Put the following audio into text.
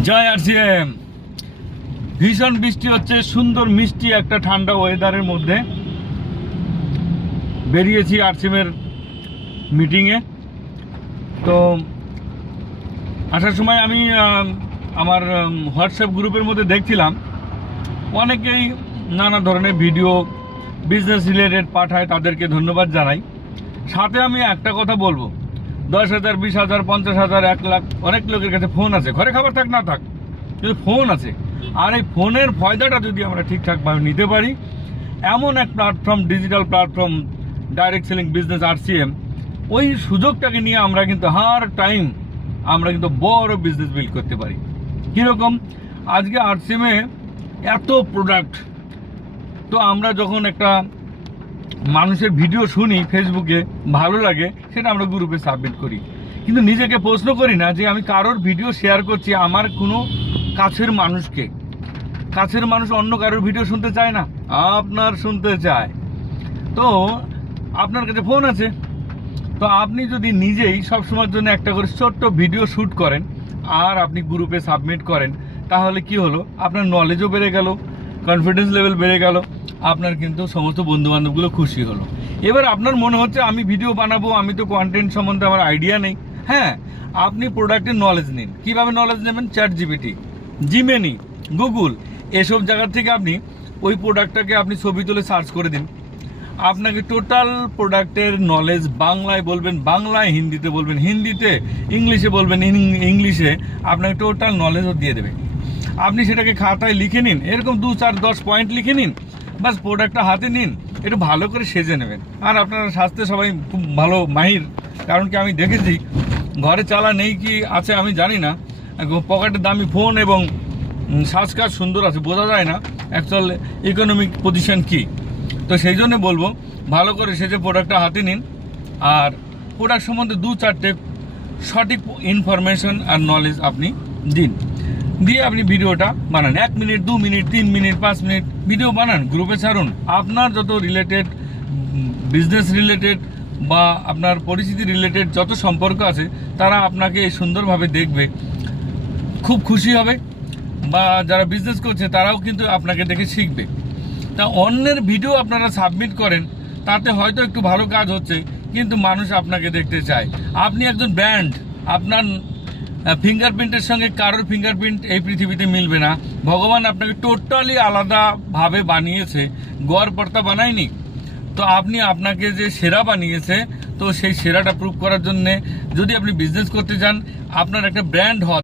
জয় RCM. ভীষণ বৃষ্টি হচ্ছে, সুন্দর মিষ্টি একটা ঠান্ডা ওয়েদারের মধ্যে বেরিয়েছি আরসিএমের মিটিংয়ে। তো আসার সময় আমি আমার হোয়াটসঅ্যাপ গ্রুপের মধ্যে দেখছিলাম অনেকেই নানা ধরনের ভিডিও বিজনেস রিলেটেড পাঠায়, তাদেরকে ধন্যবাদ জানাই। সাথে আমি একটা কথা বলবো, 10,000, 20,000, 50,000, 1 লাখ অনেক লোকের কাছে ফোন আছে, ঘরে খাবার থাক না থাক কিন্তু ফোন আছে। আর এই ফোনের ফায়দাটা যদি আমরা ঠিকঠাকভাবে নিতে পারি, এমন এক platform, digital platform direct selling business RCM, ওই সুযোগটাকে নিয়ে আমরা কিন্তু হার টাইম আমরা কিন্তু বড় বিজনেস বিল্ড করতে পারি। কীরকম? আজকে আরসিএমে এত প্রোডাক্ট, তো আমরা যখন একটা মানুষের ভিডিও শুনি ফেসবুকে, ভালো লাগে, সেটা আমরা গ্রুপে সাবমিট করি, কিন্তু নিজেকে প্রশ্ন করি না যে আমি কারোর ভিডিও শেয়ার করছি আমার কোনো কাছের মানুষকে। কাছের মানুষ অন্য কারোর ভিডিও শুনতে চায় না, আপনার শুনতে চায়। তো আপনার কাছে ফোন আছে, তো আপনি যদি নিজেই সবসময়ের জন্য একটা করে ছোট্ট ভিডিও শ্যুট করেন আর আপনি গ্রুপে সাবমিট করেন, তাহলে কি হলো, আপনার নলেজও বেড়ে গেল, কনফিডেন্স লেভেল বেড়ে গেল, আপনার কিন্তু সমস্ত বন্ধুবান্ধবগুলো খুশি হলো। এবার আপনার মনে হচ্ছে আমি ভিডিও বানাবো, আমি তো কন্টেন্ট সম্বন্ধে আমার আইডিয়া নেই। হ্যাঁ, আপনি প্রোডাক্টের নলেজ নিন। কিভাবে নলেজ নেবেন? চ্যাটজিপিটি, জিমেনি, গুগল, এসব জায়গার থেকে আপনি ওই প্রোডাক্টটাকে আপনি ছবি তুলে সার্চ করে দিন। আপনাকে টোটাল প্রোডাক্টের নলেজ বাংলায় বলবেন, বাংলায়, হিন্দিতে বলবেন, হিন্দিতে, ইংলিশে বলবেন, ইংলিশে, আপনাকে টোটাল নলেজও দিয়ে দেবে। আপনি সেটাকে খাতায় লিখে নিন, এরকম 2, 4, 10 পয়েন্ট লিখে নিন, বাস প্রোডাক্টটা হাতে নিন, একটু ভালো করে সেজে নেবেন। আর আপনারা স্বাস্থ্যে সবাই খুব ভালো মাহির, কারণ কি আমি দেখেছি ঘরে চালা নেই কি আছে আমি জানি না, পকেটের দামি ফোন এবং সাজকাজ সুন্দর আছে, বোঝা যায় না অ্যাকচুয়াল ইকোনমিক পজিশন কি। তো সেই জন্য বলবো, ভালো করে সেজে প্রোডাক্টটা হাতে নিন আর প্রোডাক্ট সম্বন্ধে 2-4টে সঠিক ইনফরমেশন আর নলেজ আপনি দিন, দিয়ে আপনি ভিডিওটা বানান। 1 minute, 2 minute, 3 minute, 5 minute video বানান, গ্রুপে ছাড়ুন। আপনার যত রিলেটেড, বিজনেস রিলেটেড বা আপনার পরিস্থিতি রিলেটেড যত সম্পর্ক আছে, তারা আপনাকে সুন্দরভাবে দেখবে, খুব খুশি হবে, বা যারা বিজনেস করছে তারাও কিন্তু আপনাকে দেখে শিখবে। তা অন্যের ভিডিও আপনারা সাবমিট করেন, তাতে হয়তো একটু ভালো কাজ হচ্ছে, কিন্তু মানুষ আপনাকে দেখতে চায়। আপনি একজন ব্র্যান্ড, আপনার ফিঙ্গারপ্রিন্টের সঙ্গে কারোর ফিঙ্গারপ্রিন্ট এই পৃথিবীতে মিলবে না। ভগবান আপনাকে টোটালি আলাদাভাবে বানিয়েছে, গড়পড়তা বানায়নি। তো আপনি আপনাকে যে সেরা বানিয়েছে, তো সেই সেরাটা প্রুভ করার জন্যে যদি আপনি বিজনেস করতে চান, আপনার একটা ব্র্যান্ড হওয়া